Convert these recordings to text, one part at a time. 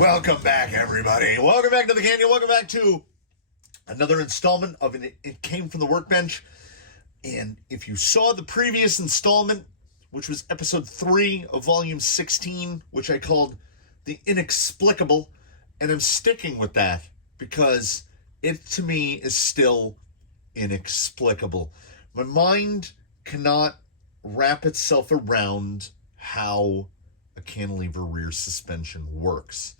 Welcome back, everybody. Welcome back to the Canyon. Welcome back to another installment of It Came From the Workbench. And if you saw the previous installment, which was episode 3 of volume 16, which I called The Inexplicable, and I'm sticking with that because it, to me, is still inexplicable. My mind cannot wrap itself around how a cantilever rear suspension works,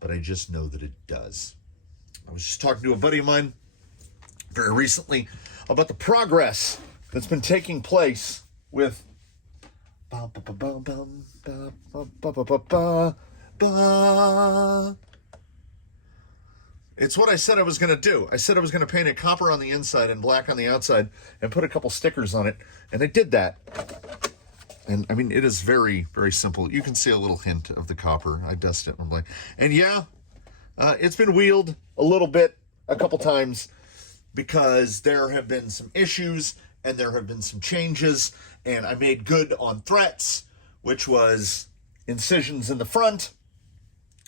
but I just know that it does. I was just talking to a buddy of mine very recently about the progress that's been taking place with It's what I said I was going to do. I said I was going to paint it copper on the inside and black on the outside and put a couple stickers on it, and I did that. And I mean, it is very, very simple. You can see a little hint of the copper. I dusted it and black. And yeah, it's been wheeled a little bit, a couple times, because there have been some issues and there have been some changes, and I made good on threats, which was incisions in the front.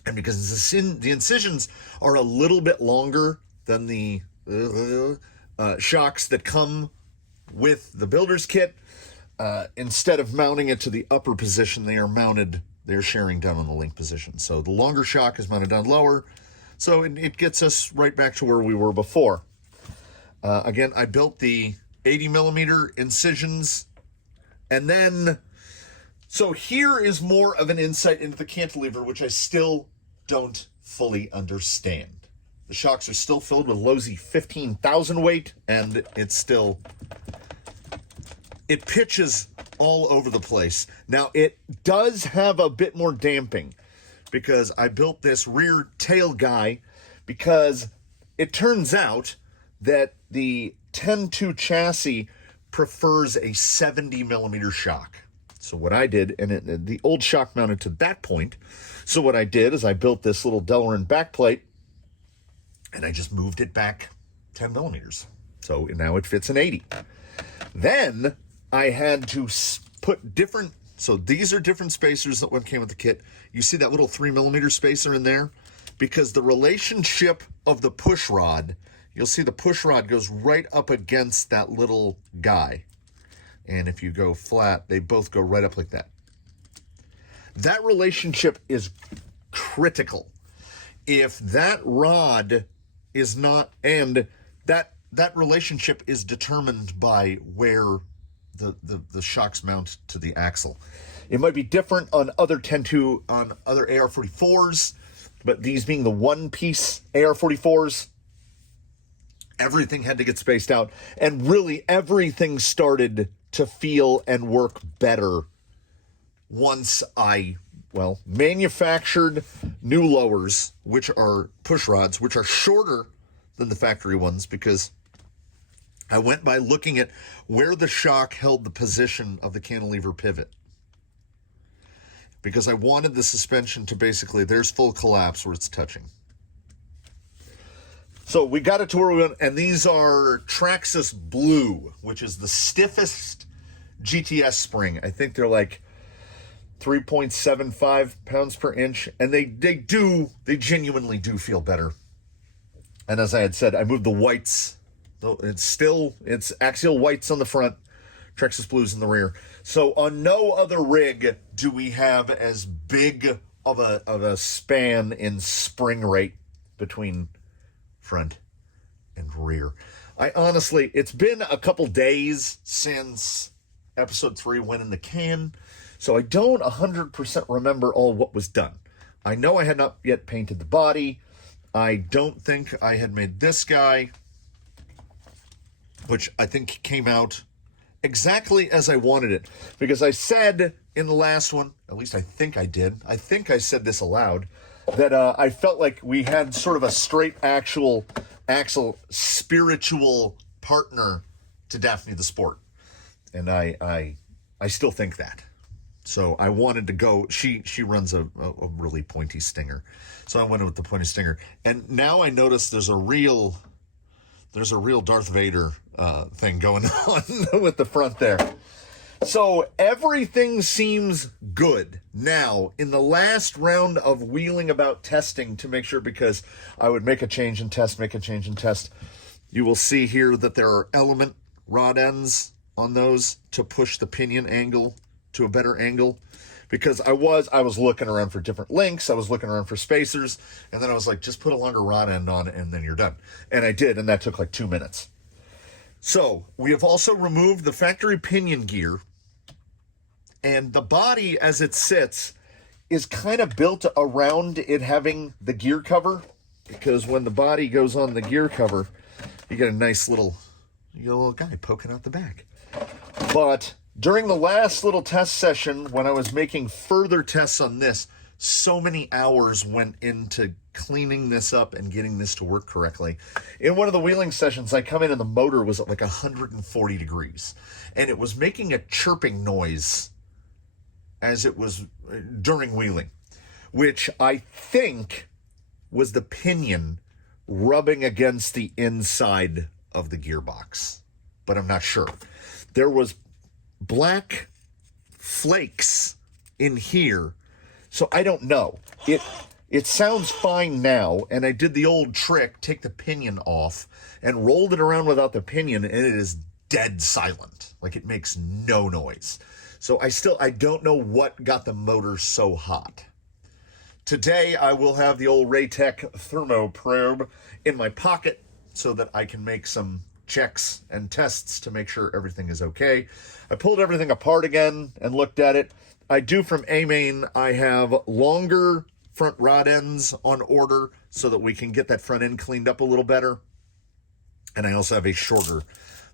And because the incisions are a little bit longer than the shocks that come with the builder's kit, instead of mounting it to the upper position, they're sharing down on the link position. So the longer shock is mounted down lower, so it gets us right back to where we were before. Again, I built the 80 millimeter incisions, and then, so here is more of an insight into the cantilever, which I still don't fully understand. The shocks are still filled with Losi 15,000 weight, and it pitches all over the place. Now, it does have a bit more damping because I built this rear tail guy because it turns out that the 10-2 chassis prefers a 70 millimeter shock. So what I did, and the old shock mounted to that point, so what I did is I built this little Delrin backplate and I just moved it back 10 millimeters. So now it fits an 80. Then I had to put different, so these are different spacers that came with the kit. You see that little 3 millimeter spacer in there? Because the relationship of the push rod, you'll see the push rod goes right up against that little guy. And if you go flat, they both go right up like that. That relationship is critical. If that rod is not, and that relationship is determined by where the shocks mount to the axle. It might be different on other 10-2, on other AR-44s, but these being the one-piece AR-44s, everything had to get spaced out, and really everything started to feel and work better once I, manufactured new lowers, which are push rods, which are shorter than the factory ones, because I went by looking at where the shock held the position of the cantilever pivot. Because I wanted the suspension to basically, there's full collapse where it's touching. So we got it to where we went, and these are Traxxas Blue, which is the stiffest GTS spring. I think they're like 3.75 pounds per inch, and they genuinely do feel better. And as I had said, I moved the whites. It's axial whites on the front, Traxxas Blues in the rear. So on no other rig do we have as big of a span in spring rate between front and rear. I honestly, it's been a couple days since episode 3 went in the can, so I don't 100% remember all what was done. I know I had not yet painted the body. I don't think I had made this guy, which I think came out exactly as I wanted it. Because I said in the last one, at least I think I did, I think I said this aloud, that I felt like we had sort of a straight axle spiritual partner to Daphne the Sport. And I still think that. So I wanted to go, she runs a really pointy stinger. So I went with the pointy stinger. And now I notice there's a real Darth Vader thing going on with the front there. So everything seems good. Now, in the last round of wheeling about testing to make sure, because I would make a change and test, you will see here that there are element rod ends on those to push the pinion angle to a better angle. Because I was looking around for different links, I was looking around for spacers, and then I was like, just put a longer rod end on it and then you're done. And I did, and that took like 2 minutes. So we have also removed the factory pinion gear, and the body as it sits is kind of built around it having the gear cover, because when the body goes on the gear cover, you get a nice little guy poking out the back. But during the last little test session, when I was making further tests on this, so many hours went into cleaning this up and getting this to work correctly. In one of the wheeling sessions, I come in and the motor was at like 140 degrees, and it was making a chirping noise as it was during wheeling, which I think was the pinion rubbing against the inside of the gearbox, but I'm not sure. There was black flakes in here, so I don't know. It sounds fine now, and I did the old trick, take the pinion off and rolled it around without the pinion, and it is dead silent. Like, it makes no noise. So I don't know what got the motor so hot. Today I will have the old Raytech thermo probe in my pocket so that I can make some checks and tests to make sure everything is okay. I pulled everything apart again and looked at it. I do from A-Main, I have longer front rod ends on order so that we can get that front end cleaned up a little better. And I also have a shorter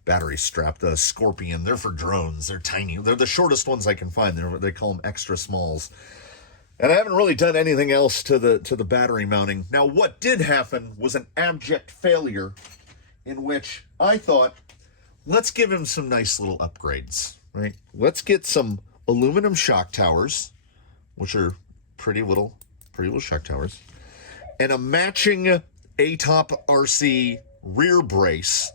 battery strap, the Scorpion. They're for drones. They're tiny. They're the shortest ones I can find. They call them extra smalls. And I haven't really done anything else to the battery mounting. Now, what did happen was an abject failure in which I thought, let's give him some nice little upgrades, right? Let's get some aluminum shock towers, which are pretty little shock towers, and a matching A-top RC rear brace,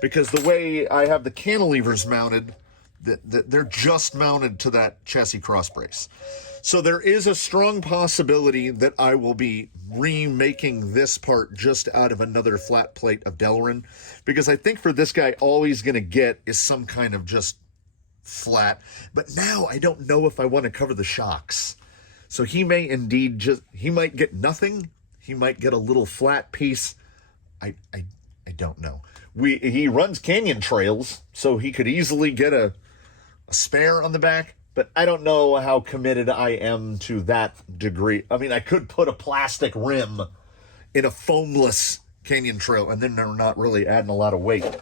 because the way I have the cantilevers mounted, they're just mounted to that chassis cross brace. So there is a strong possibility that I will be remaking this part just out of another flat plate of Delrin, because I think for this guy, all he's going to get is some kind of just flat. But now I don't know if I want to cover the shocks. So he may indeed he might get nothing. He might get a little flat piece. I don't know. He runs canyon trails, so he could easily get a spare on the back, but I don't know how committed I am to that degree. I mean, I could put a plastic rim in a foamless canyon trail, and then they're not really adding a lot of weight.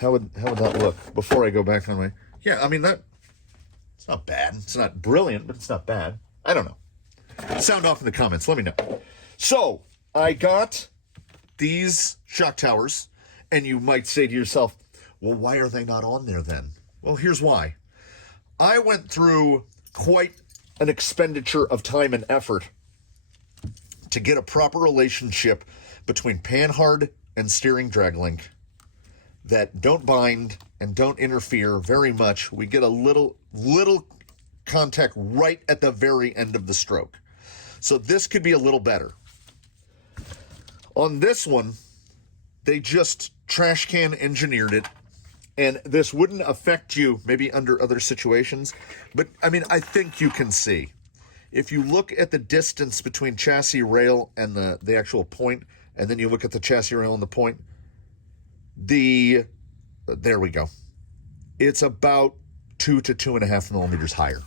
How would that look before I go back on my... Yeah, I mean, it's not bad. It's not brilliant, but it's not bad. I don't know. Sound off in the comments. Let me know. So, I got these shock towers, and you might say to yourself, well, why are they not on there then? Well, here's why. I went through quite an expenditure of time and effort to get a proper relationship between panhard and steering drag link that don't bind and don't interfere very much. We get a little contact right at the very end of the stroke. So this could be a little better. On this one, they just trash can engineered it, and this wouldn't affect you maybe under other situations, but I mean, I think you can see. If you look at the distance between chassis rail and the actual point, and then you look at the chassis rail and the point, there we go. It's about 2 to 2.5 millimeters higher.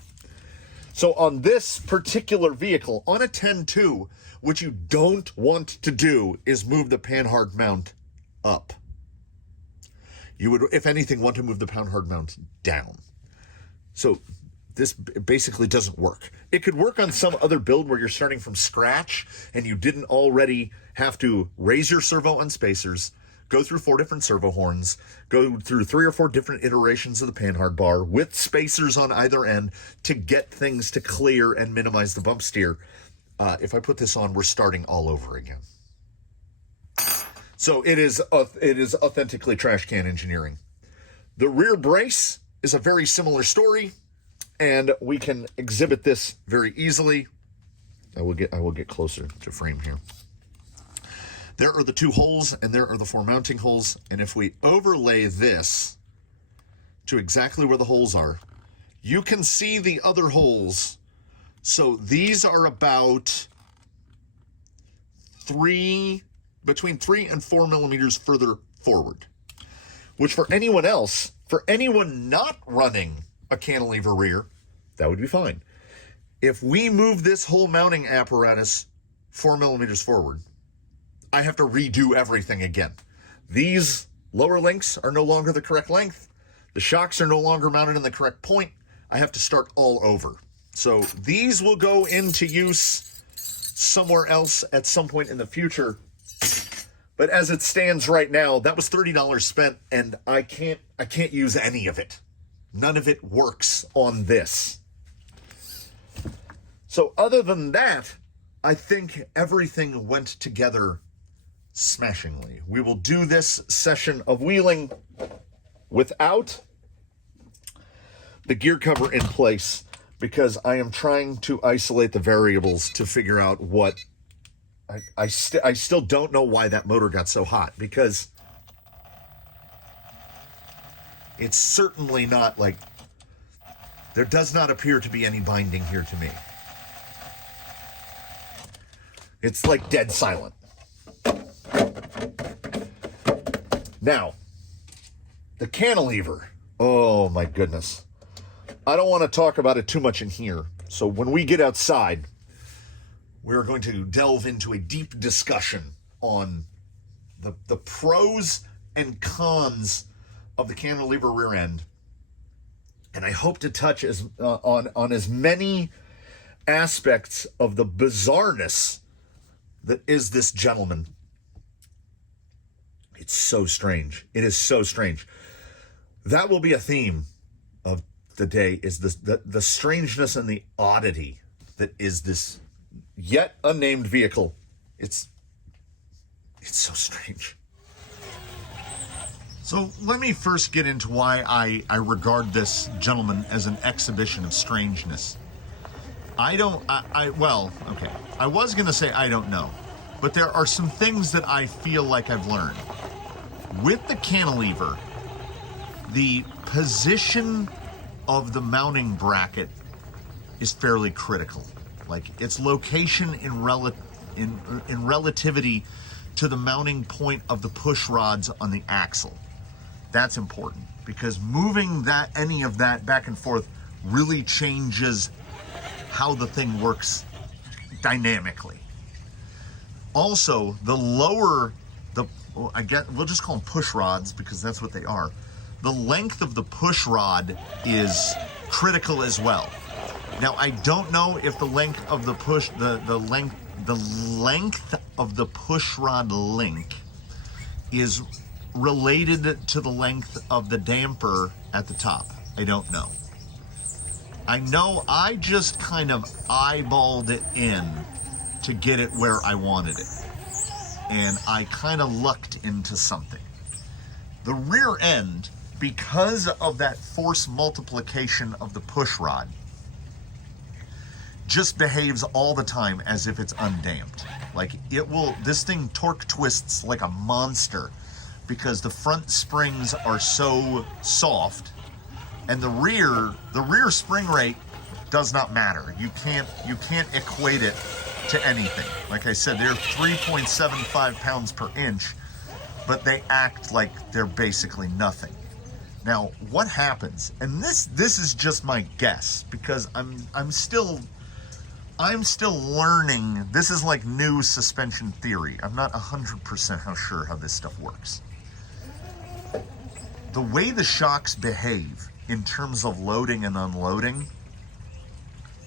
So on this particular vehicle, on a 10-2, what you don't want to do is move the panhard mount up. You would, if anything, want to move the panhard mount down. So this basically doesn't work. It could work on some other build where you're starting from scratch and you didn't already have to raise your servo on spacers, go through 4 different servo horns, go through 3 or 4 different iterations of the panhard bar with spacers on either end to get things to clear and minimize the bump steer. If I put this on, we're starting all over again. So it is authentically trash can engineering. The rear brace is a very similar story, and we can exhibit this very easily. I will get closer to frame here. There are the 2 holes, and there are the 4 mounting holes, and if we overlay this to exactly where the holes are, you can see the other holes. So these are about between 3 and 4 millimeters further forward, which for anyone else, for anyone not running a cantilever rear, that would be fine. If we move this whole mounting apparatus 4 millimeters forward, I have to redo everything again. These lower links are no longer the correct length. The shocks are no longer mounted in the correct point. I have to start all over. So these will go into use somewhere else at some point in the future. But as it stands right now, that was $30 spent, and I can't use any of it. None of it works on this. So other than that, I think everything went together smashingly. We will do this session of wheeling without the gear cover in place because I am trying to isolate the variables to figure out what I still don't know why that motor got so hot, because it's certainly not like, there does not appear to be any binding here to me. It's like dead silent. Now, the cantilever. Oh my goodness. I don't want to talk about it too much in here. So when we get outside, we're going to delve into a deep discussion on the pros and cons of the cantilever rear end. And I hope to touch on as many aspects of the bizarreness that is this gentleman. It's so strange. It is so strange. That will be a theme of the day, is the strangeness and the oddity that is this yet unnamed vehicle. It's so strange. So let me first get into why I regard this gentleman as an exhibition of strangeness. I was going to say I don't know, but there are some things that I feel like I've learned. With the cantilever, the position of the mounting bracket is fairly critical. Like its location in relativity to the mounting point of the push rods on the axle. That's important, because moving any of that back and forth really changes how the thing works dynamically. Also, we'll just call them push rods because that's what they are. The length of the push rod is critical as well. Now, I don't know if the length of the length of the push rod link is related to the length of the damper at the top. I don't know. I know I just kind of eyeballed it in to get it where I wanted it. And I kind of lucked into something. The rear end, because of that force multiplication of the push rod, just behaves all the time as if it's undamped. Like this thing torque twists like a monster because the front springs are so soft, and the rear spring rate does not matter. You can't equate it to anything. Like I said, they're 3.75 pounds per inch, but they act like they're basically nothing. Now, what happens? And this is just my guess, because I'm still learning. This is like new suspension theory. I'm not 100% sure how this stuff works. The way the shocks behave in terms of loading and unloading,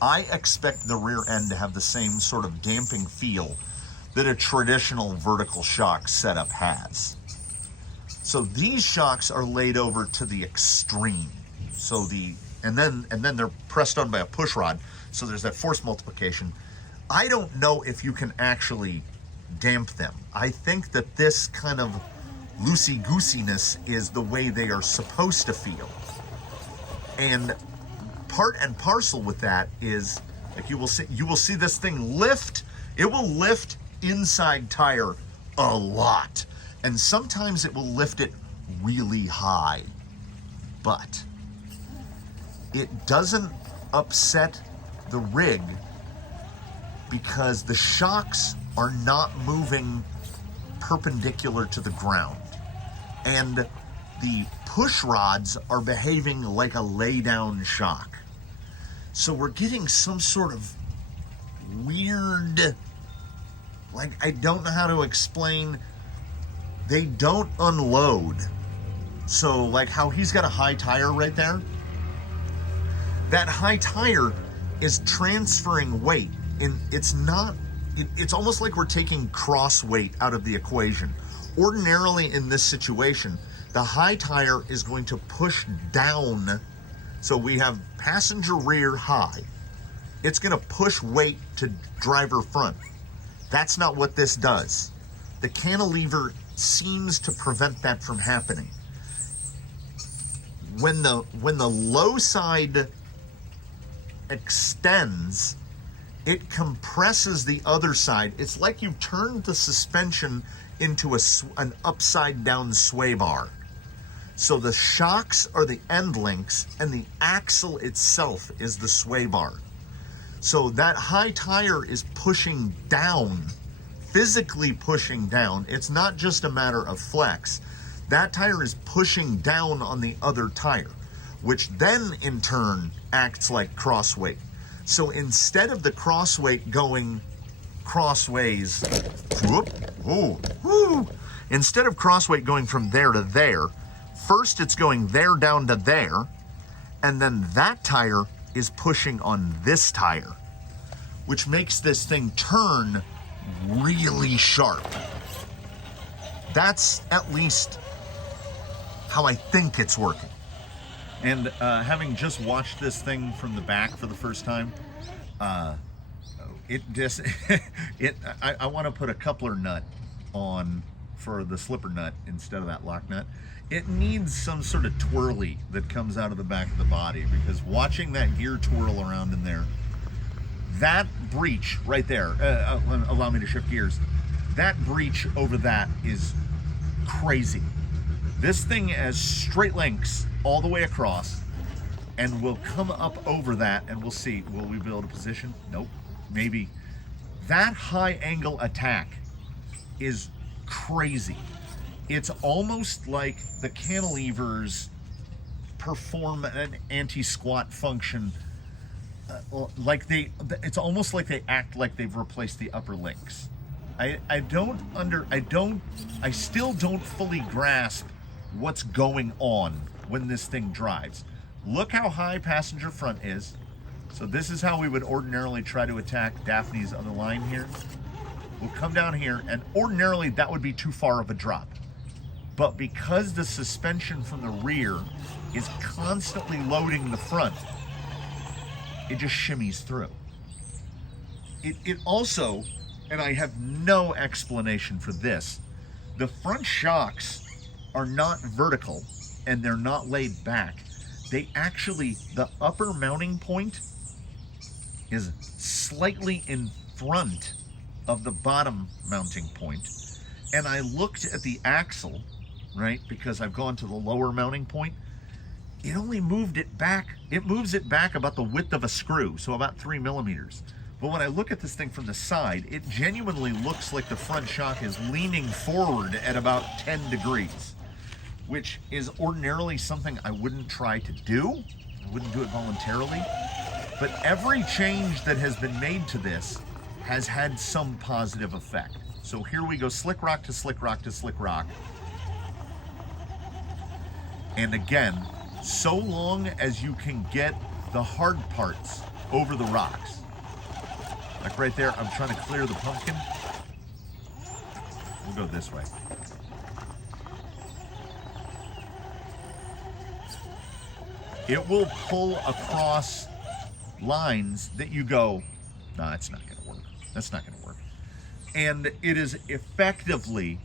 I expect the rear end to have the same sort of damping feel that a traditional vertical shock setup has. So these shocks are laid over to the extreme. And then they're pressed on by a push rod. So there's that force multiplication. I don't know if you can actually damp them. I think that this kind of loosey-goosiness is the way they are supposed to feel. And part and parcel with that is, like, you will see this thing lift. It will lift inside tire a lot, and sometimes it will lift it really high, but it doesn't upset the rig because the shocks are not moving perpendicular to the ground, and the push rods are behaving like a lay down shock. So we're getting some sort of weird, like, I don't know how to explain. They don't unload. So like how he's got a high tire right there, that high tire is transferring weight. And it's almost like we're taking cross weight out of the equation. Ordinarily in this situation, the high tire is going to push down. So we have passenger rear high. It's going to push weight to driver front. That's not what this does. The cantilever seems to prevent that from happening. When the low side extends, it compresses the other side. It's like you turned the suspension into an upside down sway bar. So the shocks are the end links and the axle itself is the sway bar. So that high tire is pushing down, physically pushing down. It's not just a matter of flex. That tire is pushing down on the other tire, which then in turn acts like cross weight. So instead of the cross weight going crossways, instead of cross weight going from there to there, first it's going there down to there, and then that tire is pushing on this tire, which makes this thing turn really sharp. That's at least how I think it's working. And having just watched this thing from the back for the first time, I want to put a coupler nut on for the slipper nut instead of that lock nut. It needs some sort of twirly that comes out of the back of the body, because watching that gear twirl around in there, that breach right there, allow me to shift gears, that breach over that is crazy. This thing has straight links all the way across, and we'll come up over that and we'll see. Will we be able to position? Nope. Maybe. That high angle attack is crazy. It's almost like the cantilevers perform an anti-squat function. It's almost like they act like they've replaced the upper links. I still don't fully grasp what's going on when this thing drives. Look how high passenger front is. So this is how we would ordinarily try to attack Daphne's other line here. We'll come down here, and ordinarily that would be too far of a drop. But because the suspension from the rear is constantly loading the front, it just shimmies through. It also, and I have no explanation for this, the front shocks are not vertical and they're not laid back. They actually, the upper mounting point is slightly in front of the bottom mounting point. And I looked at the axle, right, because I've gone to the lower mounting point. It only moved it back. It moves it back about the width of a screw, so about 3 millimeters. But when I look at this thing from the side, it genuinely looks like the front shock is leaning forward at about 10 degrees, which is ordinarily something I wouldn't try to do. I wouldn't do it voluntarily. But every change that has been made to this has had some positive effect. So here we go, slick rock to slick rock to slick rock. And again, so long as you can get the hard parts over the rocks. Like right there, I'm trying to clear the pumpkin. We'll go this way. It will pull across lines that you go, no, it's not gonna work. That's not gonna work. And it is effectively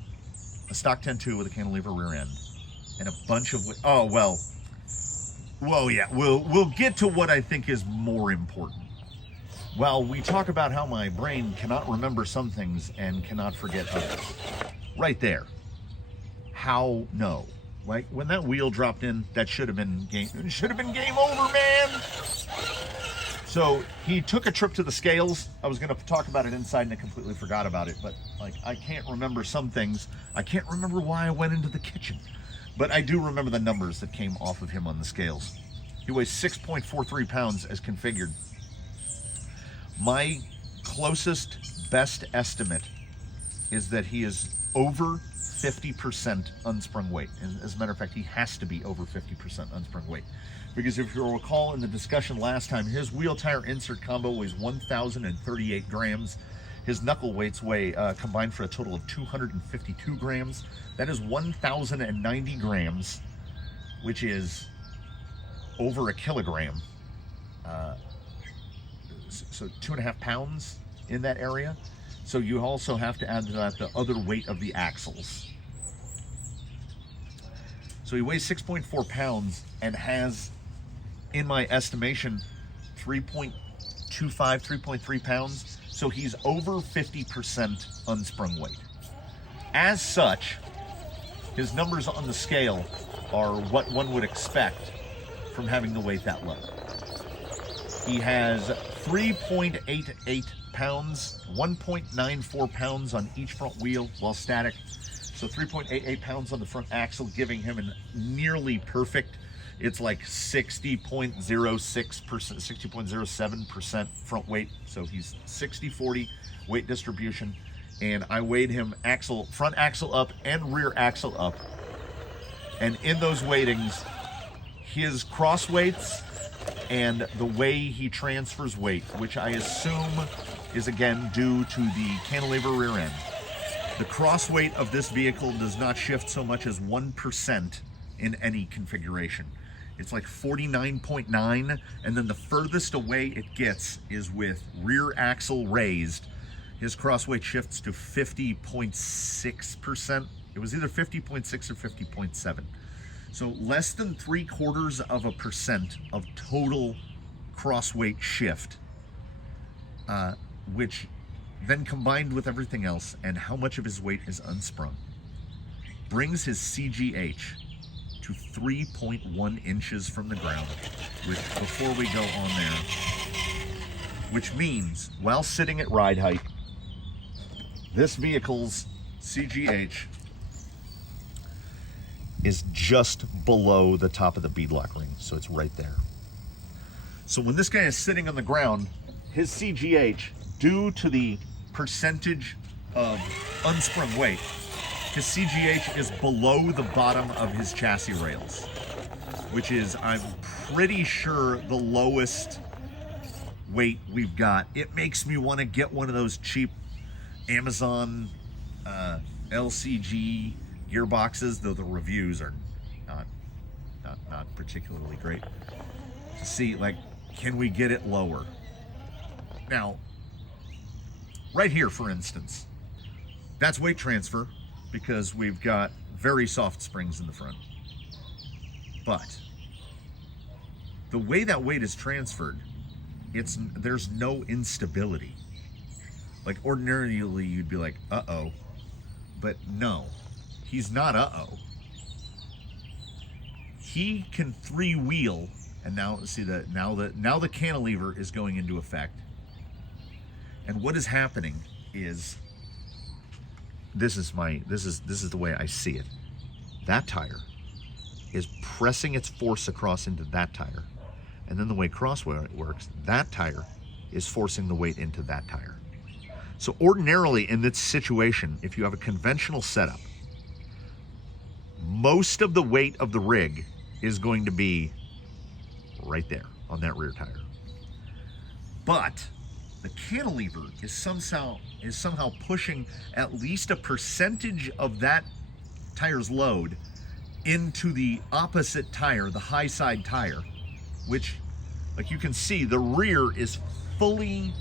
a stock 10.2 with a cantilever rear end and a bunch of, oh, well, Well, yeah, we'll get to what I think is more important. While we talk about how my brain cannot remember some things and cannot forget others. Right there. How no. Like when that wheel dropped in, that should have been game over, man. So he took a trip to the scales. I was gonna talk about it inside and I completely forgot about it, but like I can't remember some things. I can't remember why I went into the kitchen. But I do remember the numbers that came off of him on the scales. He weighs 6.43 pounds as configured. My closest best estimate is that he is over 50% unsprung weight. And as a matter of fact, he has to be over 50% unsprung weight. Because if you'll recall in the discussion last time, his wheel tire insert combo weighs 1,038 grams. His knuckle weights weigh combined for a total of 252 grams. That is 1,090 grams, which is over a kilogram. So 2.5 pounds in that area. So you also have to add to that the other weight of the axles. So he weighs 6.4 pounds and has, in my estimation, 3.25, 3.3 pounds. So he's over 50% unsprung weight. As such, his numbers on the scale are what one would expect from having the weight that low. He has 3.88 pounds, 1.94 pounds on each front wheel while static. So 3.88 pounds on the front axle, giving him a nearly perfect, it's like 60.06%, 60.07% front weight. So he's 60-40 weight distribution. And I weighed him front axle up and rear axle up. And in those weightings, his cross weights and the way he transfers weight, which I assume is again due to the cantilever rear end. The cross weight of this vehicle does not shift so much as 1% in any configuration. It's like 49.9, and then the furthest away it gets is with rear axle raised. His cross weight shifts to 50.6%. It was either 50.6 or 50.7. So less than 0.75% of total cross weight shift, which then combined with everything else and how much of his weight is unsprung, brings his CGH to 3.1 inches from the ground, which before we go on there, which means while sitting at ride height, this vehicle's CGH is just below the top of the beadlock ring, so it's right there. So when this guy is sitting on the ground, his CGH, due to the percentage of unsprung weight, his CGH is below the bottom of his chassis rails, which is, I'm pretty sure, the lowest weight we've got. It makes me want to get one of those cheap Amazon LCG gearboxes, though the reviews are not particularly great, to see, like, can we get it lower? Now, right here, for instance, that's weight transfer because we've got very soft springs in the front. But the way that weight is transferred, there's no instability. Like ordinarily you'd be like, uh-oh, but no, he's not uh-oh. He can three-wheel, and now see that now the cantilever is going into effect. And what is happening is, this is the way I see it. That tire is pressing its force across into that tire. And then the way crossweight works, that tire is forcing the weight into that tire. So ordinarily in this situation, if you have a conventional setup, most of the weight of the rig is going to be right there on that rear tire. But the cantilever is somehow pushing at least a percentage of that tire's load into the opposite tire, the high side tire, which, like you can see, the rear is fully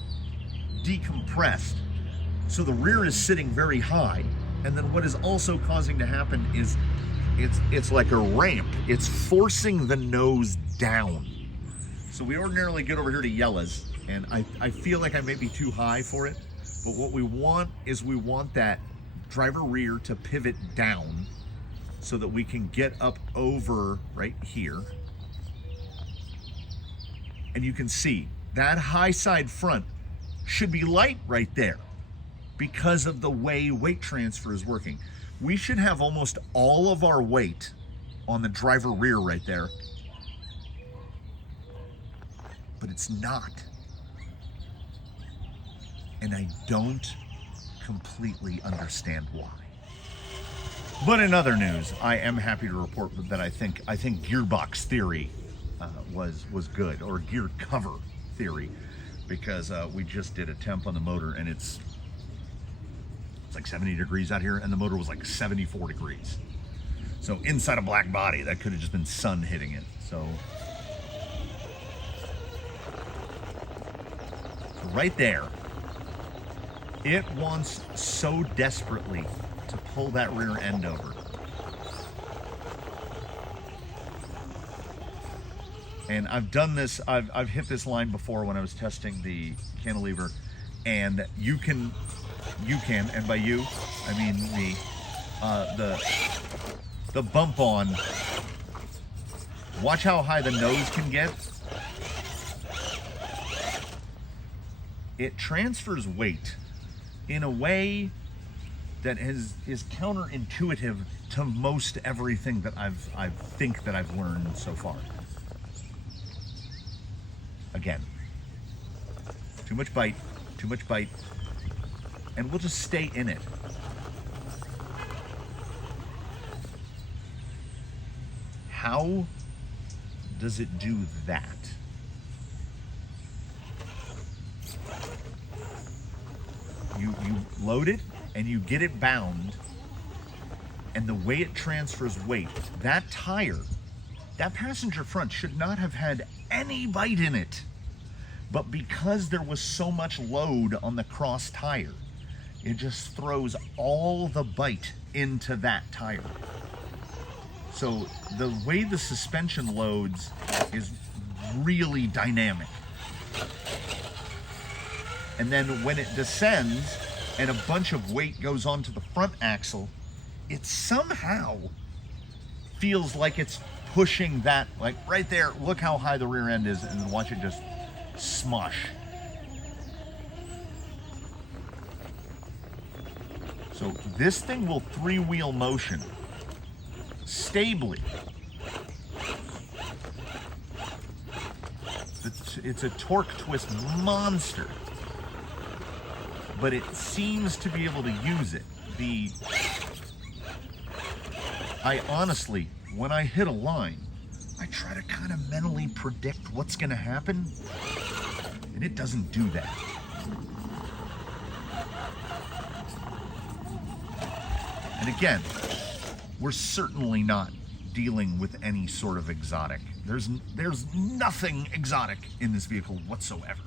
decompressed. So the rear is sitting very high. And then what is also causing to happen is it's like a ramp. It's forcing the nose down. So we ordinarily get over here to Yella's, and I feel like I may be too high for it, but what we want is we want that driver rear to pivot down so that we can get up over right here. And you can see that high side front should be light right there because of the way weight transfer is working. We should have almost all of our weight on the driver rear right there, but it's not. And I don't completely understand why. But in other news, I am happy to report that I think gearbox theory was good, or gear cover theory, because we just did a temp on the motor, and it's like 70 degrees out here, and the motor was like 74 degrees. So inside a black body, that could have just been sun hitting it. So right there, it wants so desperately to pull that rear end over. And I've done this, I've hit this line before when I was testing the cantilever, and you can, and by you, I mean me, the bump on, watch how high the nose can get. It transfers weight in a way that is counterintuitive to most everything that I've learned so far. Again, too much bite, and we'll just stay in it. How does it do that? You load it and you get it bound, and the way it transfers weight, that tire, that passenger front should not have had any bite in it. But because there was so much load on the cross tire, it just throws all the bite into that tire. So the way the suspension loads is really dynamic. And then when it descends and a bunch of weight goes onto the front axle, it somehow feels like it's pushing that, like right there, look how high the rear end is, and watch it just smush. So this thing will three-wheel motion stably. It's a torque twist monster, but it seems to be able to use it. I honestly, when I hit a line, I try to kind of mentally predict what's going to happen, and it doesn't do that. And again, we're certainly not dealing with any sort of exotic. There's nothing exotic in this vehicle whatsoever,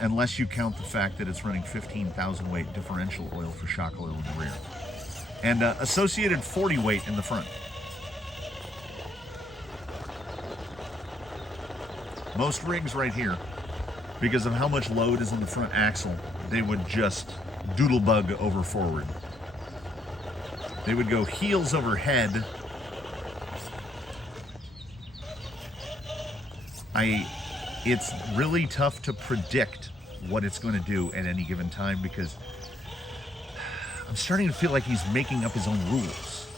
unless you count the fact that it's running 15,000 weight differential oil for shock oil in the rear, and associated 40 weight in the front. Most rigs right here, because of how much load is on the front axle, they would just doodlebug over forward. They would go heels over head. It's really tough to predict what it's going to do at any given time, because I'm starting to feel like he's making up his own rules.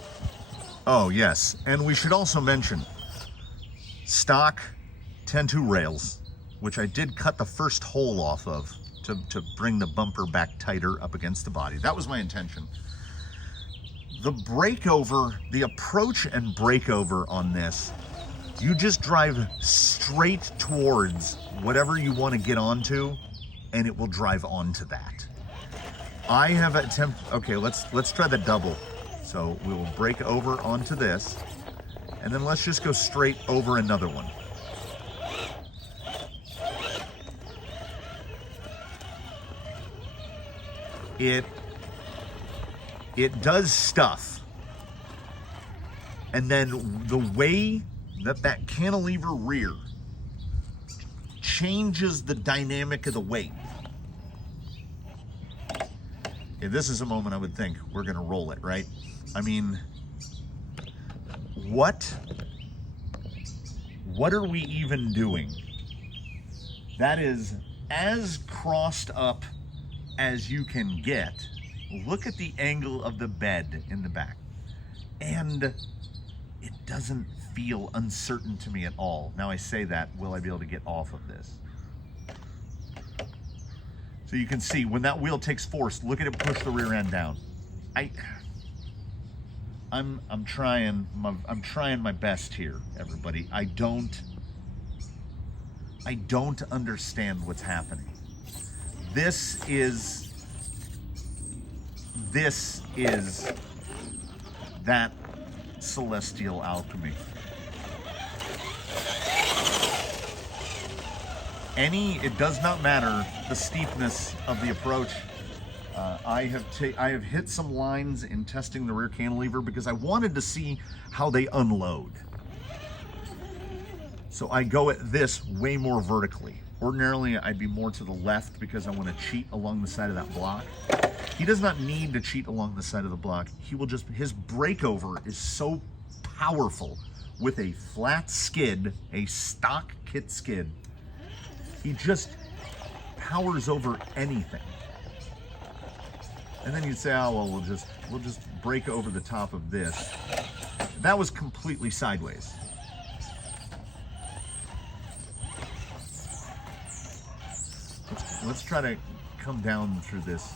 Oh yes, and we should also mention stock 10-2 rails, which I did cut the first hole off of to bring the bumper back tighter up against the body. That was my intention. The breakover, the approach and breakover on this, you just drive straight towards whatever you want to get onto, and it will drive onto that. I have attempted, okay, let's try the double. So we will break over onto this, and then let's just go straight over another one. It does stuff, and then the way that cantilever rear changes the dynamic of the weight. Okay, this is a moment I would think we're gonna roll it, right? I mean, what are we even doing? That is as crossed up as you can get. Look at the angle of the bed in the back. And it doesn't feel uncertain to me at all. Now I say that, will I be able to get off of this? So you can see when that wheel takes force, look at it push the rear end down. I'm trying my best here, everybody. I don't understand what's happening. This is that celestial alchemy. It does not matter the steepness of the approach. I have hit some lines in testing the rear cantilever because I wanted to see how they unload. So I go at this way more vertically. Ordinarily, I'd be more to the left because I want to cheat along the side of that block. He does not need to cheat along the side of the block. His breakover is so powerful with a flat skid, a stock kit skid. He just powers over anything. And then you'd say, oh, well, we'll just break over the top of this. That was completely sideways. Let's try to come down through this.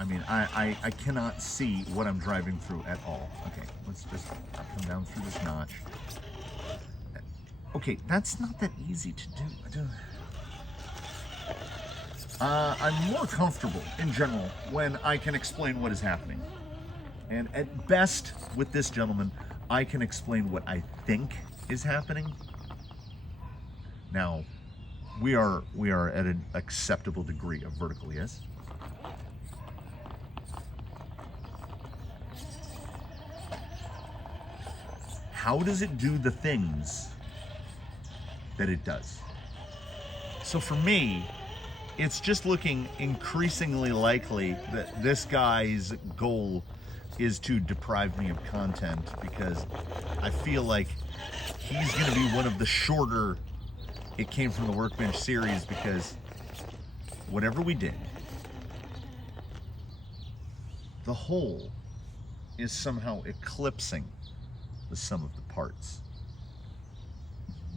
I mean, I cannot see what I'm driving through at all. Okay, let's just come down through this notch. Okay, that's not that easy to do. I'm more comfortable in general when I can explain what is happening. And at best, with this gentleman, I can explain what I think is happening. Now, we are at an acceptable degree of vertical, yes? How does it do the things that it does? So for me, it's just looking increasingly likely that this guy's goal is to deprive me of content, because I feel like he's going to be one of the shorter It Came From the Workbench series, because whatever we did, the whole is somehow eclipsing the sum of the parts.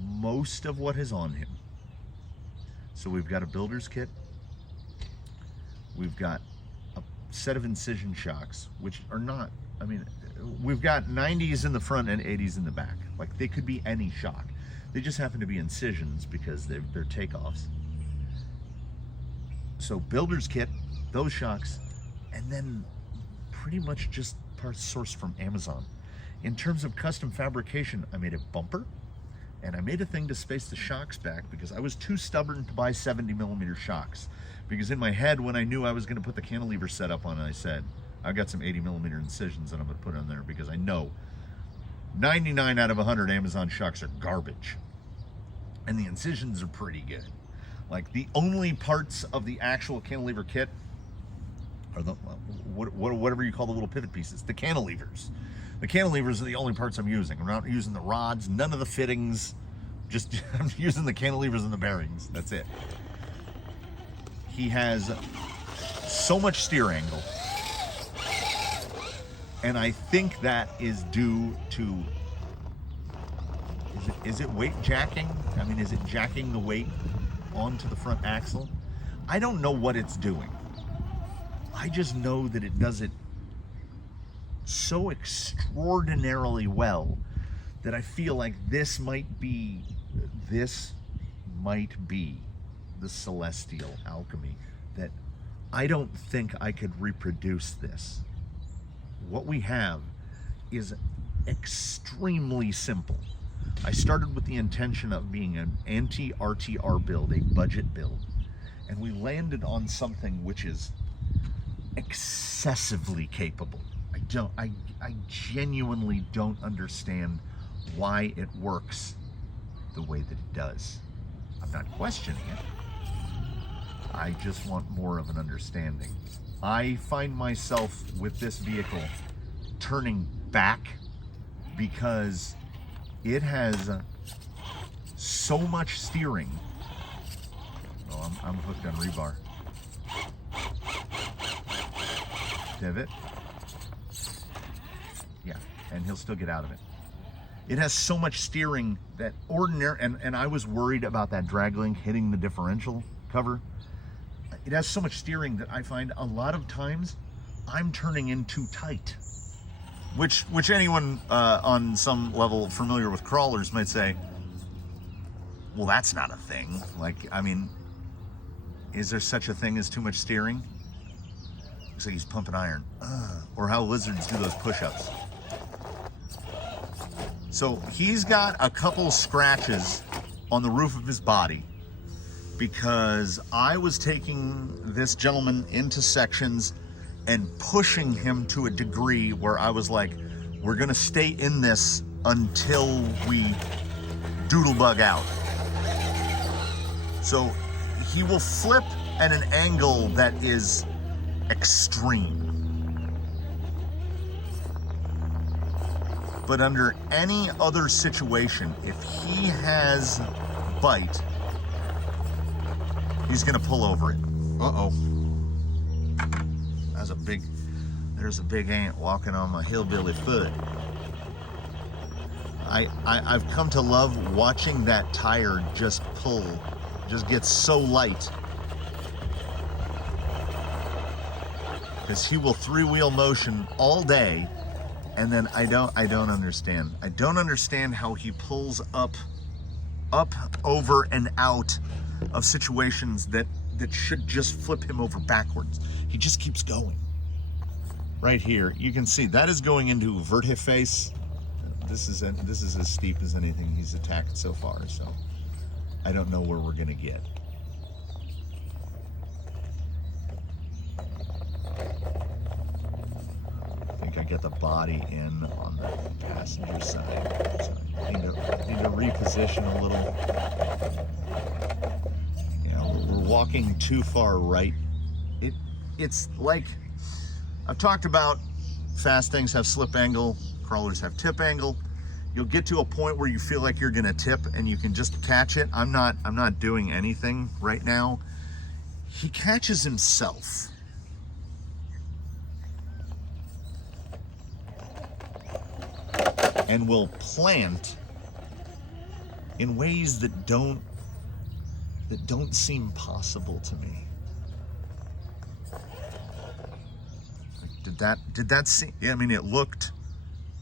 Most of what is on him. So we've got a builder's kit. We've got a set of incision shocks, which are not, I mean, we've got 90s in the front and 80s in the back. Like, they could be any shock. They just happen to be incisions because they're takeoffs. So builder's kit, those shocks, and then pretty much just parts sourced from Amazon. In terms of custom fabrication, I made a bumper, and I made a thing to space the shocks back because I was too stubborn to buy 70mm shocks. Because in my head, when I knew I was going to put the cantilever setup on, I said, I've got some 80mm incisions that I'm going to put on there, because I know 99 out of 100 Amazon shocks are garbage. And the incisions are pretty good. Like, the only parts of the actual cantilever kit are the, whatever you call the little pivot pieces, the cantilevers. The cantilevers are the only parts I'm using. I'm not using the rods, none of the fittings. Just, I'm using the cantilevers and the bearings. That's it. He has so much steer angle. And I think that is due to, is it weight jacking? I mean, is it jacking the weight onto the front axle? I don't know what it's doing. I just know that it does it so extraordinarily well that I feel like this might be the celestial alchemy, that I don't think I could reproduce this. What we have is extremely simple. I started with the intention of being an anti-RTR build, a budget build, and we landed on something which is excessively capable. I genuinely don't understand why it works the way that it does. I'm not questioning it. I just want more of an understanding. I find myself with this vehicle turning back because it has so much steering. Oh, I'm hooked on rebar. Divot. Yeah, and he'll still get out of it. It has so much steering that ordinary, and I was worried about that drag link hitting the differential cover. It has so much steering that I find a lot of times I'm turning in too tight. Which anyone on some level familiar with crawlers might say, well, that's not a thing. Like, I mean, is there such a thing as too much steering? Looks like he's pumping iron. Or how lizards do those push-ups. So he's got a couple scratches on the roof of his body because I was taking this gentleman into sections and pushing him to a degree where I was like, we're gonna stay in this until we doodlebug out. So he will flip at an angle that is extreme. But under any other situation, if he has bite, he's gonna pull over it. Uh-oh. There's a big ant walking on my hillbilly foot. I've come to love watching that tire just pull, just get so light. Because he will three-wheel motion all day, and then I don't understand. I don't understand how he pulls up, over, and out of situations that should just flip him over backwards. He just keeps going. Right here, you can see that is going into vertiface. This is as steep as anything he's attacked so far, so I don't know where we're gonna get. I think I get the body in on the passenger side, so I need to reposition a little. We're walking too far right. It's like, I've talked about fast things have slip angle, crawlers have tip angle. You'll get to a point where you feel like you're gonna tip and you can just catch it. I'm not doing anything right now. He catches himself. And will plant in ways that don't seem possible to me. Did that seem, I mean, it looked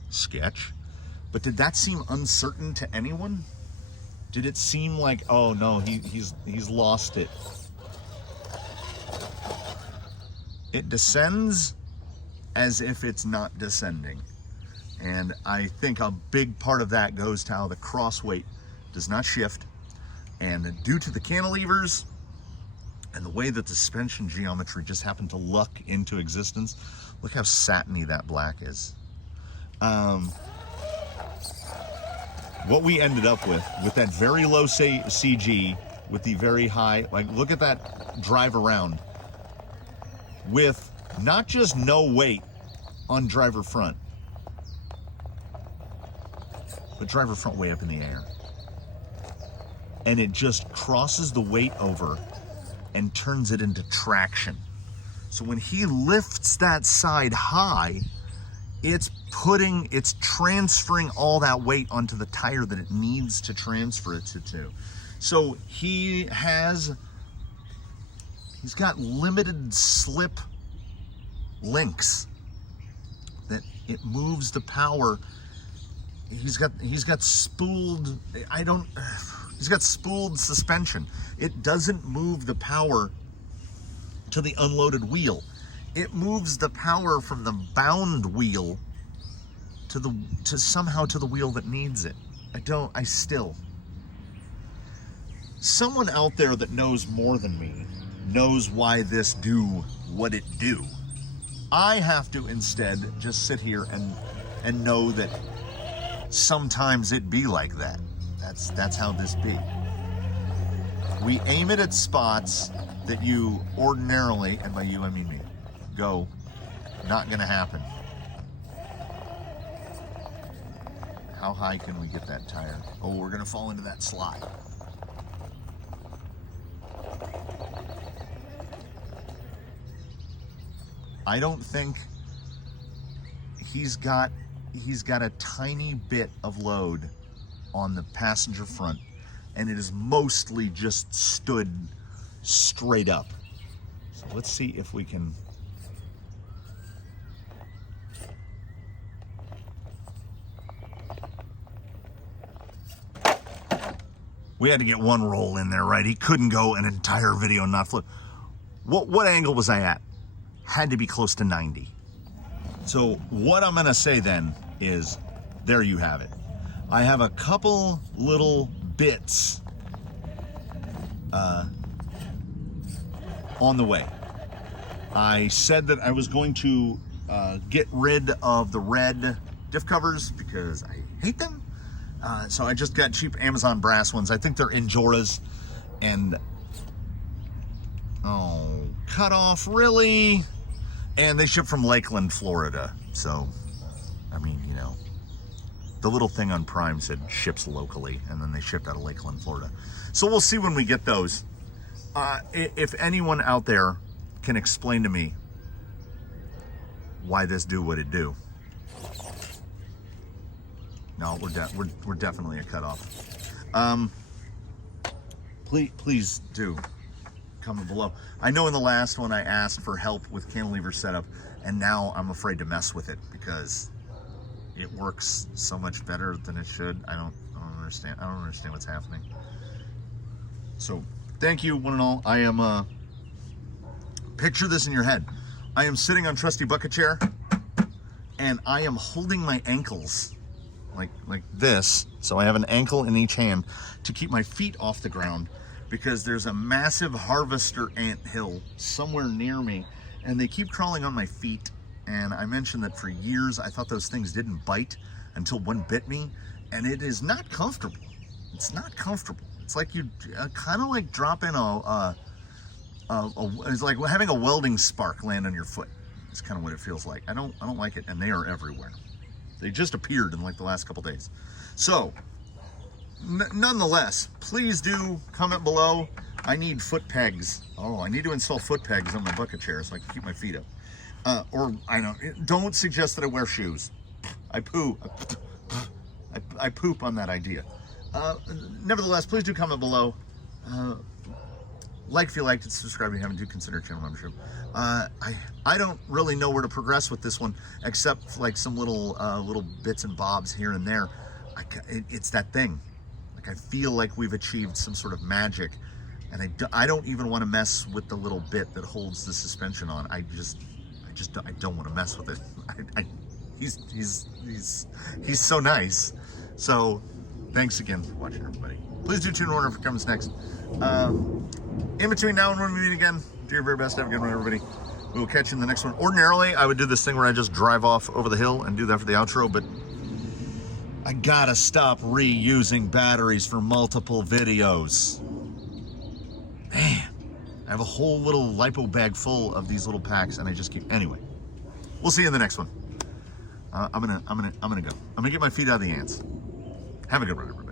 sketch, but did that seem uncertain to anyone? Did it seem like, oh no, he's lost it? It descends as if it's not descending. And I think a big part of that goes to how the cross weight does not shift. And due to the cantilevers and the way that the suspension geometry just happened to luck into existence, look how satiny that black is. What we ended up with that very low CG, with the very high, like look at that drive around, with not just no weight on driver front, but driver front way up in the air. And it just crosses the weight over and turns it into traction. So when he lifts that side high, it's transferring all that weight onto the tire that it needs to transfer it to. So he's got limited slip links that it moves the power. He's got spooled, he's got spooled suspension. It doesn't move the power to the unloaded wheel. It moves the power from the bound wheel to somehow to the wheel that needs it. Someone out there that knows more than me knows why this do what it do. I have to instead just sit here and know that sometimes it be like that. That's how this be. We aim it at spots that you ordinarily, and by you I mean me, go, not gonna happen. How high can we get that tire? Oh, we're gonna fall into that slide. I don't think he's got a tiny bit of load on the passenger front, and it is mostly just stood straight up. So let's see if we can. We had to get one roll in there, right? He couldn't go an entire video and not flip. What angle was I at? Had to be close to 90. So what I'm gonna say then is, there you have it. I have a couple little bits on the way. I said that I was going to get rid of the red diff covers because I hate them. So I just got cheap Amazon brass ones. I think they're Injoras. And, oh, cut off, really? And they ship from Lakeland, Florida. So, I mean, you know, the little thing on Prime said ships locally, and then they shipped out of Lakeland, Florida. So we'll see when we get those. If anyone out there can explain to me why this do what it do. No, we're definitely a cutoff. Please do comment below. I know in the last one I asked for help with cantilever setup, and now I'm afraid to mess with it because it works so much better than it should. I don't understand. I don't understand what's happening. So thank you, one and all. I am picture this in your head. I am sitting on trusty bucket chair, and I am holding my ankles like this. So I have an ankle in each hand to keep my feet off the ground, because there's a massive harvester ant hill somewhere near me, and they keep crawling on my feet. And I mentioned that for years I thought those things didn't bite until one bit me, and it is not comfortable. It's not comfortable. It's like you kind of like drop in it's like having a welding spark land on your foot. It's kind of what it feels like. I don't like it, and they are everywhere. They just appeared in like the last couple days. So nonetheless, please do comment below. I need foot pegs. Oh, I need to install foot pegs on my bucket chair so I can keep my feet up. Or don't suggest that I wear shoes. I poop on that idea. Nevertheless, please do comment below. Like if you liked it, subscribe if you haven't, do consider channel membership. I don't really know where to progress with this one, except like some little bits and bobs here and there. It's that thing. Like I feel like we've achieved some sort of magic, and I don't even want to mess with the little bit that holds the suspension on. I don't want to mess with it. He's so nice. So thanks again for watching, everybody. Please do tune in for what comes next. In between now and when we meet again, do your very best. Have a good one, everybody. We will catch you in the next one. Ordinarily, I would do this thing where I just drive off over the hill and do that for the outro, but I gotta stop reusing batteries for multiple videos. Man, I have a whole little lipo bag full of these little packs, and I just keep. Anyway, we'll see you in the next one. I'm gonna go. I'm gonna get my feet out of the ants. Have a good one, everybody.